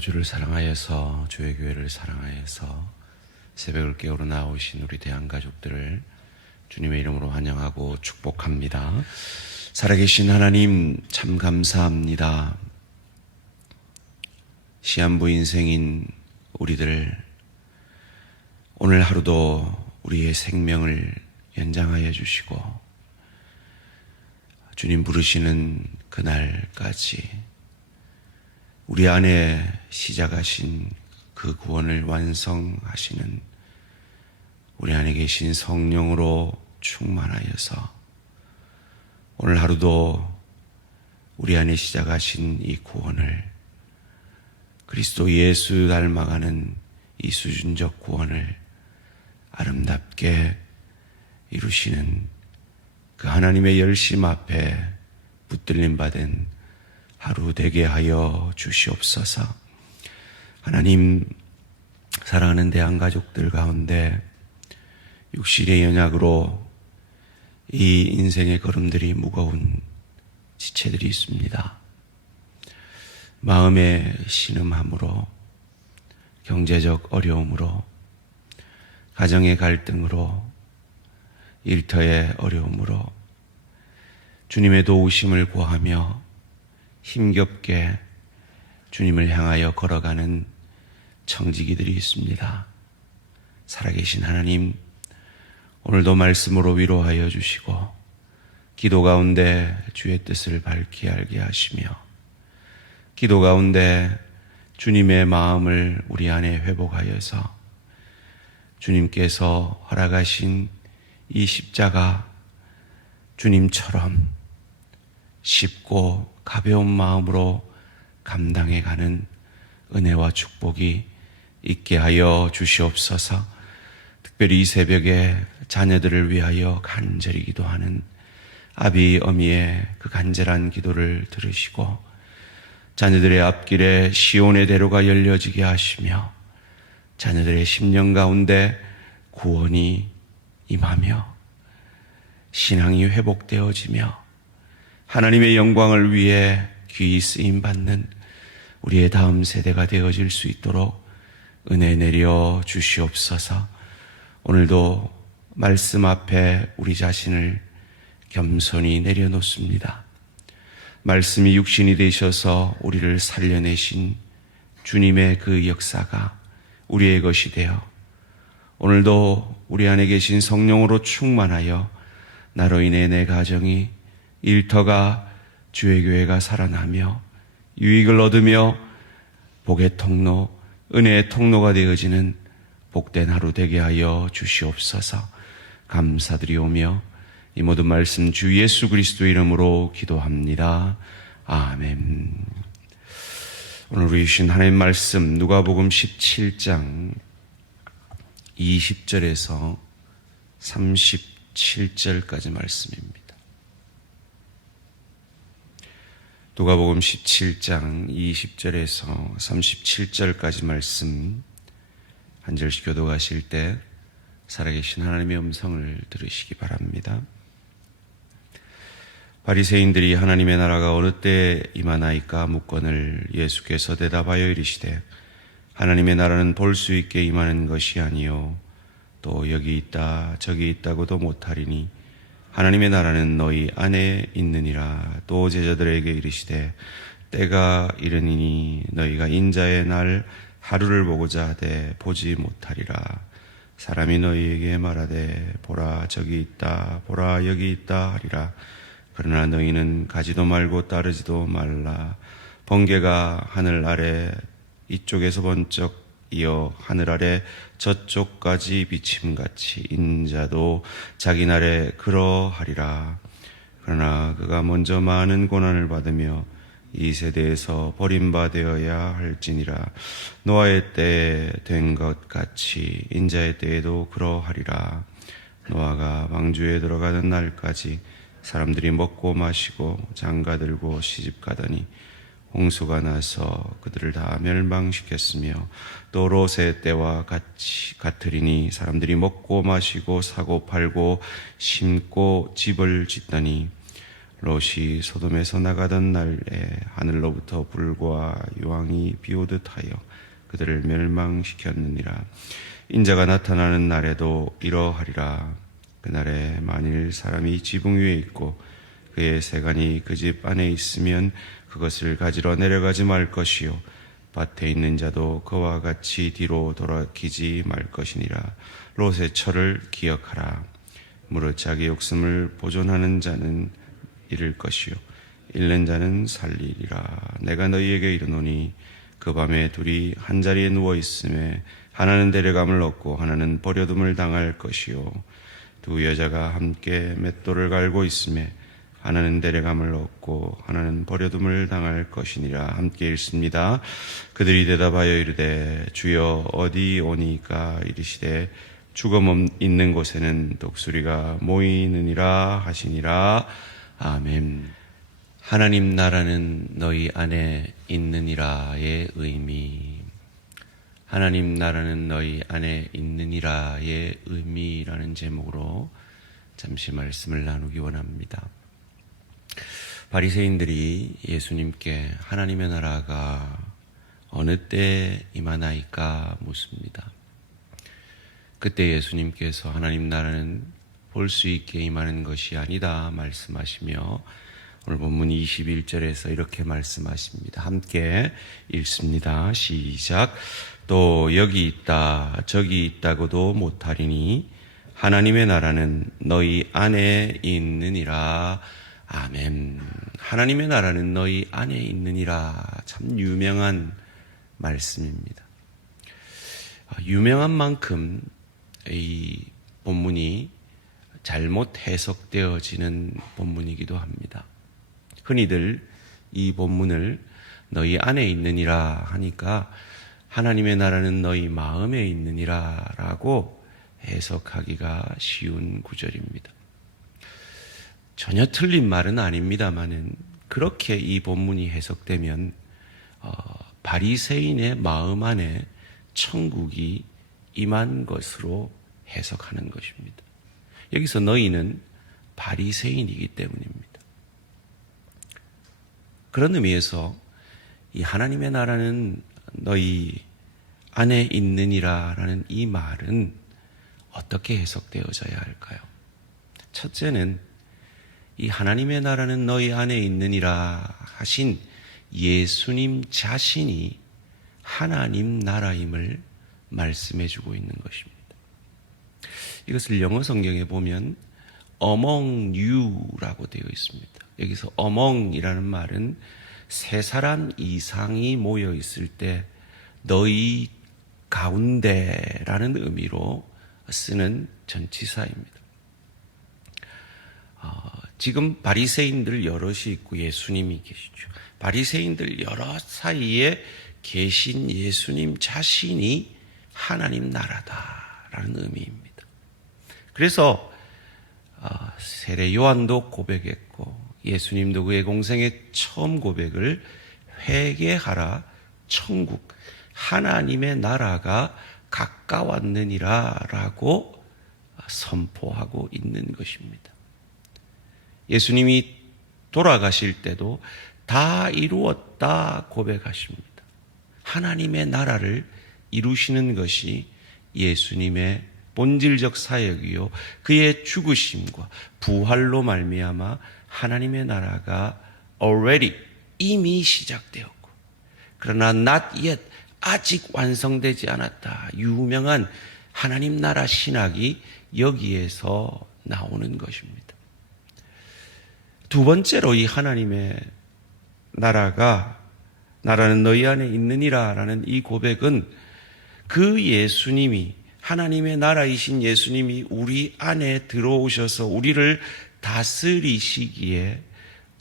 주를 사랑하여서 주의 교회를 사랑하여서 새벽을 깨우러 나오신 우리 대한가족들을 주님의 이름으로 환영하고 축복합니다. 살아계신 하나님 참 감사합니다. 시한부 인생인 우리들 오늘 하루도 우리의 생명을 연장하여 주시고 주님 부르시는 그날까지 우리 안에 시작하신 그 구원을 완성하시는 우리 안에 계신 성령으로 충만하여서 오늘 하루도 우리 안에 시작하신 이 구원을 그리스도 예수 닮아가는 이 수준적 구원을 아름답게 이루시는 그 하나님의 열심 앞에 붙들림 받은 하루 되게 하여 주시옵소서. 하나님, 사랑하는 대한가족들 가운데 육신의 연약으로 이 인생의 걸음들이 무거운 지체들이 있습니다. 마음의 신음함으로, 경제적 어려움으로, 가정의 갈등으로, 일터의 어려움으로 주님의 도우심을 구하며 힘겹게 주님을 향하여 걸어가는 청지기들이 있습니다. 살아계신 하나님, 오늘도 말씀으로 위로하여 주시고 기도 가운데 주의 뜻을 밝히 알게 하시며 기도 가운데 주님의 마음을 우리 안에 회복하여서 주님께서 허락하신 이 십자가 주님처럼 쉽고 가벼운 마음으로 감당해가는 은혜와 축복이 있게 하여 주시옵소서. 특별히 이 새벽에 자녀들을 위하여 간절히 기도하는 아비 어미의 그 간절한 기도를 들으시고 자녀들의 앞길에 시온의 대로가 열려지게 하시며 자녀들의 심령 가운데 구원이 임하며 신앙이 회복되어지며 하나님의 영광을 위해 귀히 쓰임받는 우리의 다음 세대가 되어질 수 있도록 은혜 내려 주시옵소서. 오늘도 말씀 앞에 우리 자신을 겸손히 내려놓습니다. 말씀이 육신이 되셔서 우리를 살려내신 주님의 그 역사가 우리의 것이 되어 오늘도 우리 안에 계신 성령으로 충만하여 나로 인해 내 가정이 일터가 주의 교회가 살아나며 유익을 얻으며 복의 통로, 은혜의 통로가 되어지는 복된 하루 되게 하여 주시옵소서. 감사드리오며 이 모든 말씀 주 예수 그리스도 이름으로 기도합니다. 아멘. 오늘 우리 주신 하나님 말씀 누가복음 17장 20절에서 37절까지 말씀입니다. 누가복음 17장 20절에서 37절까지 말씀 한 절씩 교독하실 때 살아계신 하나님의 음성을 들으시기 바랍니다. 바리새인들이 하나님의 나라가 어느 때에 임하나이까 묻거늘 예수께서 대답하여 이르시되 하나님의 나라는 볼 수 있게 임하는 것이 아니요 또 여기 있다 저기 있다고도 못하리니 하나님의 나라는 너희 안에 있느니라. 또 제자들에게 이르시되 때가 이르니니 너희가 인자의 날 하루를 보고자 하되 보지 못하리라. 사람이 너희에게 말하되 보라 저기 있다 보라 여기 있다 하리라. 그러나 너희는 가지도 말고 따르지도 말라. 번개가 하늘 아래 이쪽에서 번쩍 이어 하늘 아래 저쪽까지 비침같이 인자도 자기 날에 그러하리라. 그러나 그가 먼저 많은 고난을 받으며 이 세대에서 버림받아야 할지니라. 노아의 때에 된 것 같이 인자의 때에도 그러하리라. 노아가 방주에 들어가는 날까지 사람들이 먹고 마시고 장가들고 시집가더니 홍수가 나서 그들을 다 멸망시켰으며 또 롯의 때와 같으리니 사람들이 먹고 마시고 사고 팔고 심고 집을 짓더니 롯이 소돔에서 나가던 날에 하늘로부터 불과 유황이 비오듯 하여 그들을 멸망시켰느니라. 인자가 나타나는 날에도 이러하리라. 그날에 만일 사람이 지붕 위에 있고 그의 세간이 그 집 안에 있으면 그것을 가지러 내려가지 말 것이요 밭에 있는 자도 그와 같이 뒤로 돌아키지 말 것이니라. 롯의 철을 기억하라. 무릇 자기 욕심을 보존하는 자는 잃을 것이요 잃는 자는 살리리라. 내가 너희에게 이르노니 그 밤에 둘이 한 자리에 누워 있음에 하나는 데려감을 얻고 하나는 버려둠을 당할 것이요 두 여자가 함께 맷돌을 갈고 있음에 하나는 데려감을 얻고 하나는 버려둠을 당할 것이니라. 함께 읽습니다. 그들이 대답하여 이르되 주여 어디 오니까? 이르시되 죽음 있는 곳에는 독수리가 모이느니라 하시니라. 아멘. 하나님 나라는 너희 안에 있느니라의 의미. 하나님 나라는 너희 안에 있느니라의 의미라는 제목으로 잠시 말씀을 나누기 원합니다. 바리새인들이 예수님께 하나님의 나라가 어느 때 임하나이까 묻습니다. 그때 예수님께서 하나님 나라는 볼 수 있게 임하는 것이 아니다 말씀하시며 오늘 본문 21절에서 이렇게 말씀하십니다. 함께 읽습니다. 시작. 또 여기 있다 저기 있다고도 못하리니 하나님의 나라는 너희 안에 있느니라. 아멘. 하나님의 나라는 너희 안에 있느니라. 참 유명한 말씀입니다. 유명한 만큼 이 본문이 잘못 해석되어지는 본문이기도 합니다. 흔히들 이 본문을 너희 안에 있느니라 하니까 하나님의 나라는 너희 마음에 있느니라 라고 해석하기가 쉬운 구절입니다. 전혀 틀린 말은 아닙니다만은 그렇게 이 본문이 해석되면 바리새인의 마음 안에 천국이 임한 것으로 해석하는 것입니다. 여기서 너희는 바리새인이기 때문입니다. 그런 의미에서 이 하나님의 나라는 너희 안에 있느니라라는 이 말은 어떻게 해석되어져야 할까요? 첫째는 이 하나님의 나라는 너희 안에 있느니라 하신 예수님 자신이 하나님 나라임을 말씀해 주고 있는 것입니다. 이것을 영어 성경에 보면 among you라고 되어 있습니다. 여기서 among이라는 말은 세 사람 이상이 모여 있을 때 너희 가운데라는 의미로 쓰는 전치사입니다. 지금 바리새인들 여럿이 있고 예수님이 계시죠. 바리새인들 여럿 사이에 계신 예수님 자신이 하나님 나라다라는 의미입니다. 그래서 세례 요한도 고백했고 예수님도 그의 공생의 처음 고백을 회개하라 천국 하나님의 나라가 가까웠느니라 라고 선포하고 있는 것입니다. 예수님이 돌아가실 때도 다 이루었다 고백하십니다. 하나님의 나라를 이루시는 것이 예수님의 본질적 사역이요 그의 죽으심과 부활로 말미암아 하나님의 나라가 already 이미 시작되었고 그러나 not yet 아직 완성되지 않았다. 유명한 하나님 나라 신학이 여기에서 나오는 것입니다. 두 번째로 이 하나님의 나라는 너희 안에 있느니라 라는 이 고백은 그 예수님이 하나님의 나라이신 예수님이 우리 안에 들어오셔서 우리를 다스리시기에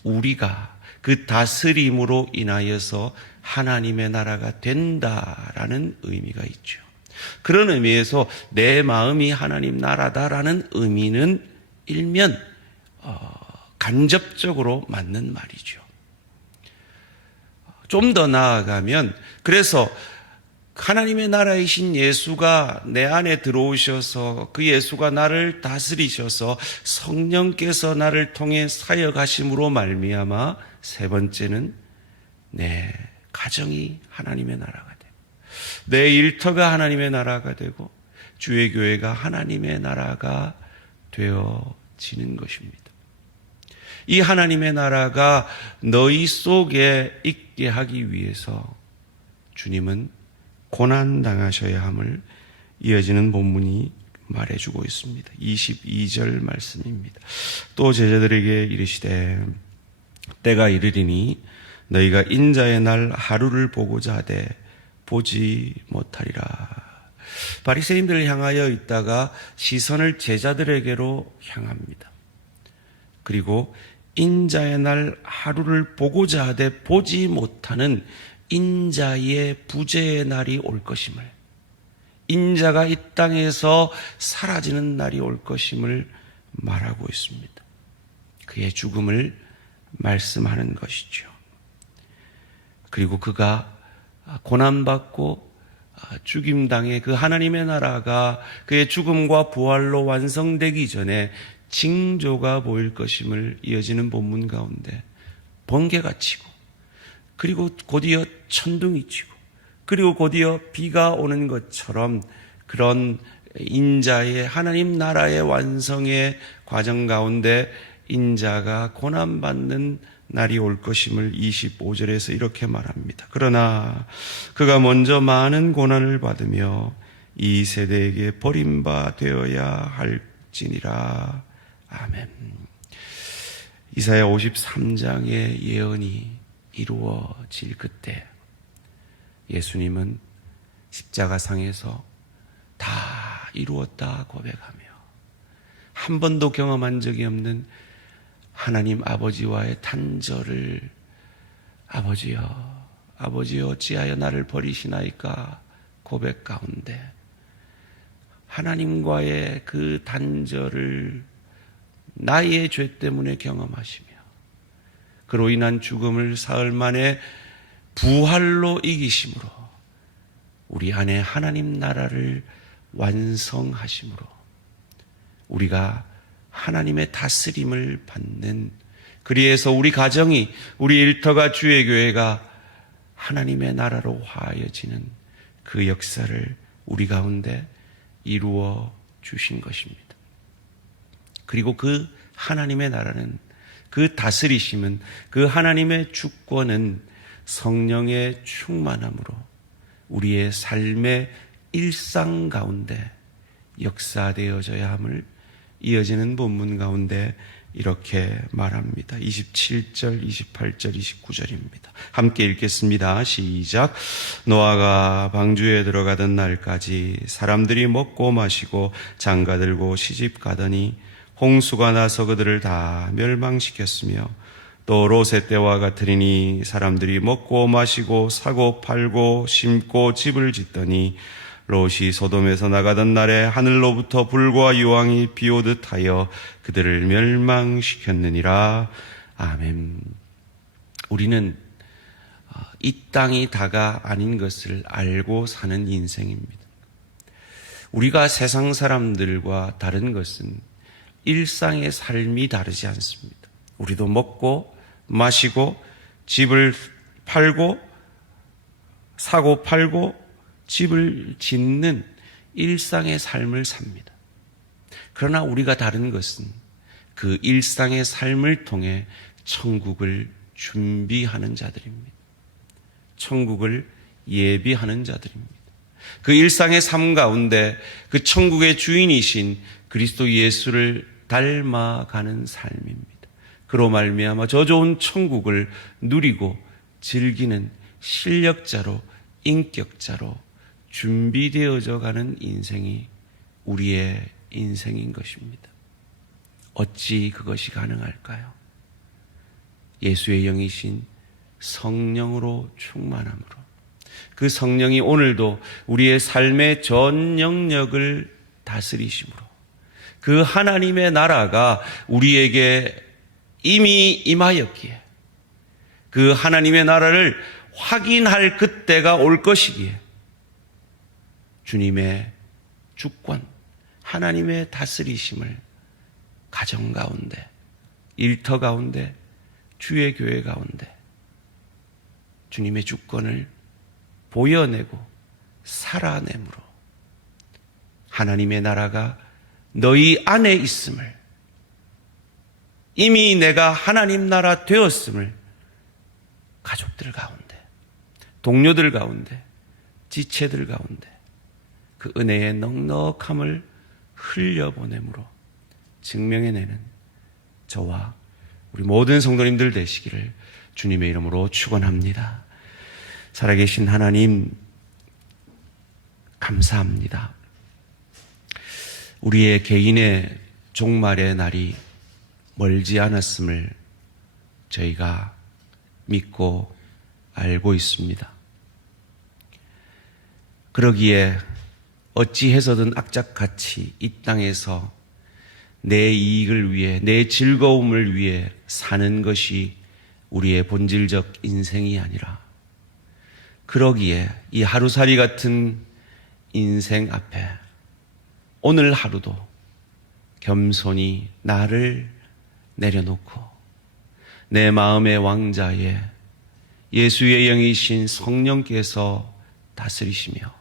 우리가 그 다스림으로 인하여서 하나님의 나라가 된다라는 의미가 있죠. 그런 의미에서 내 마음이 하나님 나라다라는 의미는 일면 간접적으로 맞는 말이죠. 좀 더 나아가면 그래서 하나님의 나라이신 예수가 내 안에 들어오셔서 그 예수가 나를 다스리셔서 성령께서 나를 통해 사역하심으로 말미암아, 세 번째는 내 가정이 하나님의 나라가 되고, 내 일터가 하나님의 나라가 되고, 주의 교회가 하나님의 나라가 되어지는 것입니다. 이 하나님의 나라가 너희 속에 있게 하기 위해서 주님은 고난당하셔야 함을 이어지는 본문이 말해주고 있습니다. 22절 말씀입니다. 또 제자들에게 이르시되 때가 이르리니 너희가 인자의 날 하루를 보고자 하되 보지 못하리라. 바리새인들을 향하여 있다가 시선을 제자들에게로 향합니다. 그리고 인자의 날 하루를 보고자 하되 보지 못하는 인자의 부재의 날이 올 것임을, 인자가 이 땅에서 사라지는 날이 올 것임을 말하고 있습니다. 그의 죽음을 말씀하는 것이죠. 그리고 그가 고난받고 죽임당해 그 하나님의 나라가 그의 죽음과 부활로 완성되기 전에 징조가 보일 것임을 이어지는 본문 가운데 번개가 치고, 그리고 곧이어 천둥이 치고, 그리고 곧이어 비가 오는 것처럼 그런 인자의 하나님 나라의 완성의 과정 가운데 인자가 고난받는 날이 올 것임을 25절에서 이렇게 말합니다. 그러나 그가 먼저 많은 고난을 받으며 이 세대에게 버림바 되어야 할지니라. 아멘. 이사야 53장의 예언이 이루어질 그때 예수님은 십자가상에서 다 이루었다 고백하며 한 번도 경험한 적이 없는 하나님 아버지와의 단절을, 아버지여 어찌하여 나를 버리시나이까 고백 가운데 하나님과의 그 단절을 나의 죄 때문에 경험하시며 그로 인한 죽음을 사흘 만에 부활로 이기심으로 우리 안에 하나님 나라를 완성하심으로 우리가 하나님의 다스림을 받는, 그리해서 우리 가정이, 우리 일터가, 주의 교회가 하나님의 나라로 화하여지는 그 역사를 우리 가운데 이루어 주신 것입니다. 그리고 그 하나님의 나라는, 그 다스리심은, 그 하나님의 주권은 성령의 충만함으로 우리의 삶의 일상 가운데 역사되어져야 함을 이어지는 본문 가운데 이렇게 말합니다. 27절, 28절, 29절입니다. 함께 읽겠습니다. 시작. 노아가 방주에 들어가던 날까지 사람들이 먹고 마시고 장가들고 시집 가더니 홍수가 나서 그들을 다 멸망시켰으며 또 롯의 때와 같으리니 사람들이 먹고 마시고 사고 팔고 심고 집을 짓더니 롯이 소돔에서 나가던 날에 하늘로부터 불과 유황이 비오듯 하여 그들을 멸망시켰느니라. 아멘. 우리는 이 땅이 다가 아닌 것을 알고 사는 인생입니다. 우리가 세상 사람들과 다른 것은 일상의 삶이 다르지 않습니다. 우리도 먹고 마시고 집을 팔고 사고 팔고 집을 짓는 일상의 삶을 삽니다. 그러나 우리가 다른 것은 그 일상의 삶을 통해 천국을 준비하는 자들입니다. 천국을 예비하는 자들입니다. 그 일상의 삶 가운데 그 천국의 주인이신 그리스도 예수를 닮아가는 삶입니다. 그로 말미암아 저 좋은 천국을 누리고 즐기는 실력자로, 인격자로 준비되어져 가는 인생이 우리의 인생인 것입니다. 어찌 그것이 가능할까요? 예수의 영이신 성령으로 충만함으로, 그 성령이 오늘도 우리의 삶의 전 영역을 다스리심으로, 그 하나님의 나라가 우리에게 이미 임하였기에, 그 하나님의 나라를 확인할 그때가 올 것이기에 주님의 주권, 하나님의 다스리심을 가정 가운데, 일터 가운데, 주의 교회 가운데 주님의 주권을 보여내고 살아내므로 하나님의 나라가 너희 안에 있음을, 이미 내가 하나님 나라 되었음을 가족들 가운데, 동료들 가운데, 지체들 가운데 그 은혜의 넉넉함을 흘려보내므로 증명해내는 저와 우리 모든 성도님들 되시기를 주님의 이름으로 축원합니다. 살아계신 하나님, 감사합니다. 우리의 개인의 종말의 날이 멀지 않았음을 저희가 믿고 알고 있습니다. 그러기에 어찌해서든 악착같이 이 땅에서 내 이익을 위해, 내 즐거움을 위해 사는 것이 우리의 본질적 인생이 아니라, 그러기에 이 하루살이 같은 인생 앞에 오늘 하루도 겸손히 나를 내려놓고 내 마음의 왕자에 예수의 영이신 성령께서 다스리시며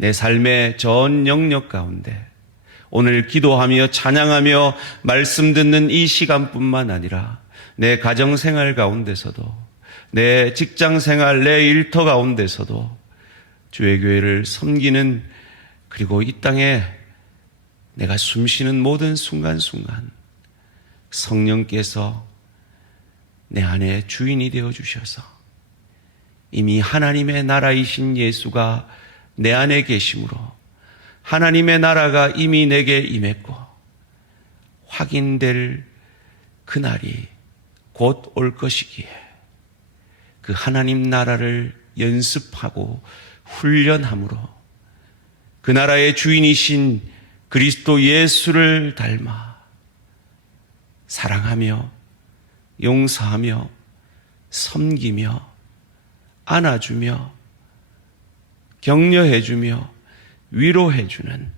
내 삶의 전 영역 가운데 오늘 기도하며 찬양하며 말씀 듣는 이 시간뿐만 아니라 내 가정생활 가운데서도, 내 직장생활, 내 일터 가운데서도 주의 교회를 섬기는, 그리고 이 땅에 내가 숨쉬는 모든 순간순간 성령께서 내 안에 주인이 되어 주셔서 이미 하나님의 나라이신 예수가 내 안에 계심으로 하나님의 나라가 이미 내게 임했고 확인될 그날이 곧 올 것이기에 그 하나님 나라를 연습하고 훈련함으로 그 나라의 주인이신 그리스도 예수를 닮아 사랑하며 용서하며 섬기며 안아주며 격려해주며 위로해주는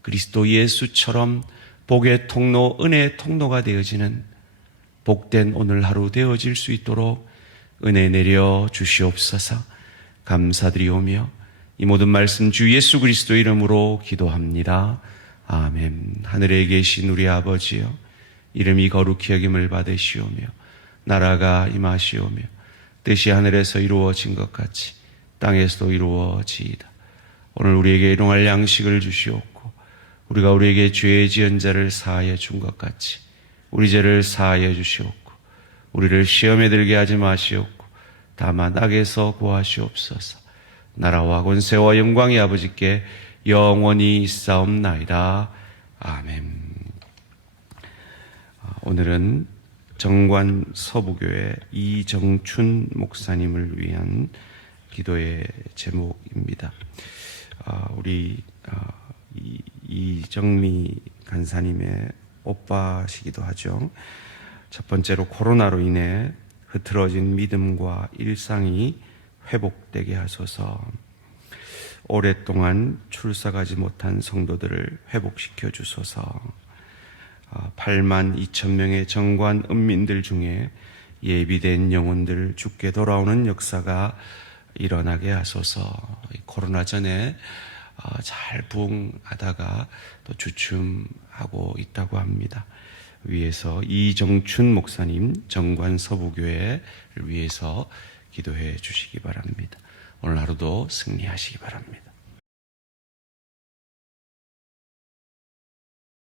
그리스도 예수처럼 복의 통로, 은혜의 통로가 되어지는 복된 오늘 하루 되어질 수 있도록 은혜 내려 주시옵소서. 감사드리오며 이 모든 말씀 주 예수 그리스도 이름으로 기도합니다. 아멘. 하늘에 계신 우리 아버지여, 이름이 거룩히 여김을 받으시오며 나라가 임하시오며 뜻이 하늘에서 이루어진 것 같이 땅에서도 이루어지이다. 오늘 우리에게 일용할 양식을 주시옵고 우리가 우리에게 죄 지은 자를 사하여 준 것 같이 우리 죄를 사하여 주시옵고 우리를 시험에 들게 하지 마시옵고 다만 악에서 구하시옵소서. 나라와 권세와 영광이 아버지께 영원히 있사옵나이다. 아멘. 오늘은 정관 서부교회 이정춘 목사님을 위한 기도의 제목입니다. 우리 이정미 간사님의 오빠시기도 하죠. 첫 번째로 코로나로 인해 흐트러진 믿음과 일상이 회복되게 하소서. 오랫동안 출석하지 못한 성도들을 회복시켜 주소서. 8만 2천 명의 정관 은민들 중에 예비된 영혼들 주께 돌아오는 역사가 일어나게 하소서. 코로나 전에 잘 부흥하다가 또 주춤하고 있다고 합니다. 위에서 이정춘 목사님 정관 서부교회를 위해서 기도해 주시기 바랍니다. 오늘 하루도 승리하시기 바랍니다.